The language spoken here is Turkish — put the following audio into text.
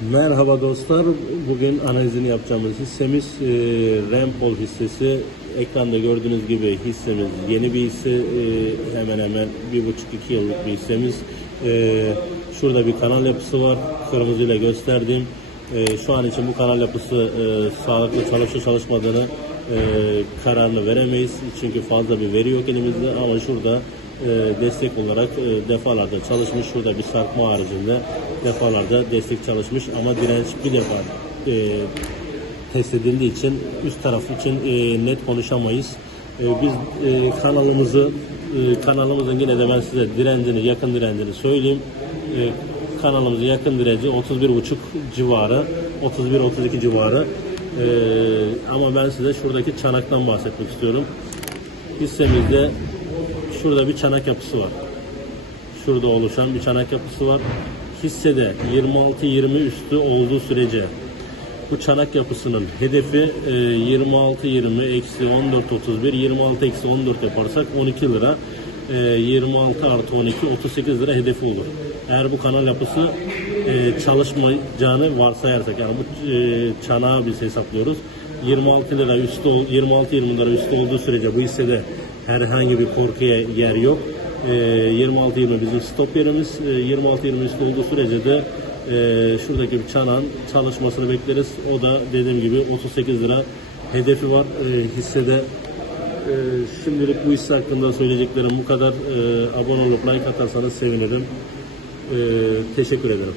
Merhaba dostlar. Bugün analizini yapacağımız hissemiz e, Rempol hissesi. Ekranda gördüğünüz gibi hissemiz yeni bir hisse. E, hemen hemen bir buçuk iki yıllık bir hissemiz. E, şurada bir kanal yapısı var. Kırmızıyla gösterdim. E, şu an için bu kanal yapısı e, sağlıklı çalışıp çalışmadığını e, kararını veremeyiz. Çünkü fazla bir veri yok elimizde ama şurada e, destek olarak e, defalarda çalışmış. Şurada bir sarkma haricinde defalarda destek çalışmış ama direnç bir defa e, test edildiği için üst taraf için e, net konuşamayız. E, biz e, kanalımızı e, kanalımızın yine de ben size direncini, yakın direncini söyleyeyim. E, kanalımızın yakın direnci 31,5 civarı, 31-32 civarı. E, ama ben size şuradaki çanaktan bahsetmek istiyorum. Hissemizde şurada bir çanak yapısı var. Şurada oluşan bir çanak yapısı var. Hissede 26-20 üstü olduğu sürece bu çanak yapısının hedefi e, 26-20 eksi 14-31 26 eksi 14 yaparsak 12 lira e, 26 artı 12 38 lira hedefi olur. Eğer bu kanal yapısı e, çalışmayacağını varsayarsak yani bu e, çanağı biz hesaplıyoruz. 26 lira üstü 26-20 lira üstü olduğu sürece bu hissede herhangi bir korkuya yer yok. E, 26-20 bizim stop yerimiz. E, 26-20 üstü olduğu sürece de e, şuradaki bir çanağın çalışmasını bekleriz. O da dediğim gibi 38 lira hedefi var e, hissede. E, şimdilik bu hisse hakkında söyleyeceklerim bu kadar. E, abone olup like atarsanız sevinirim. E, teşekkür ederim.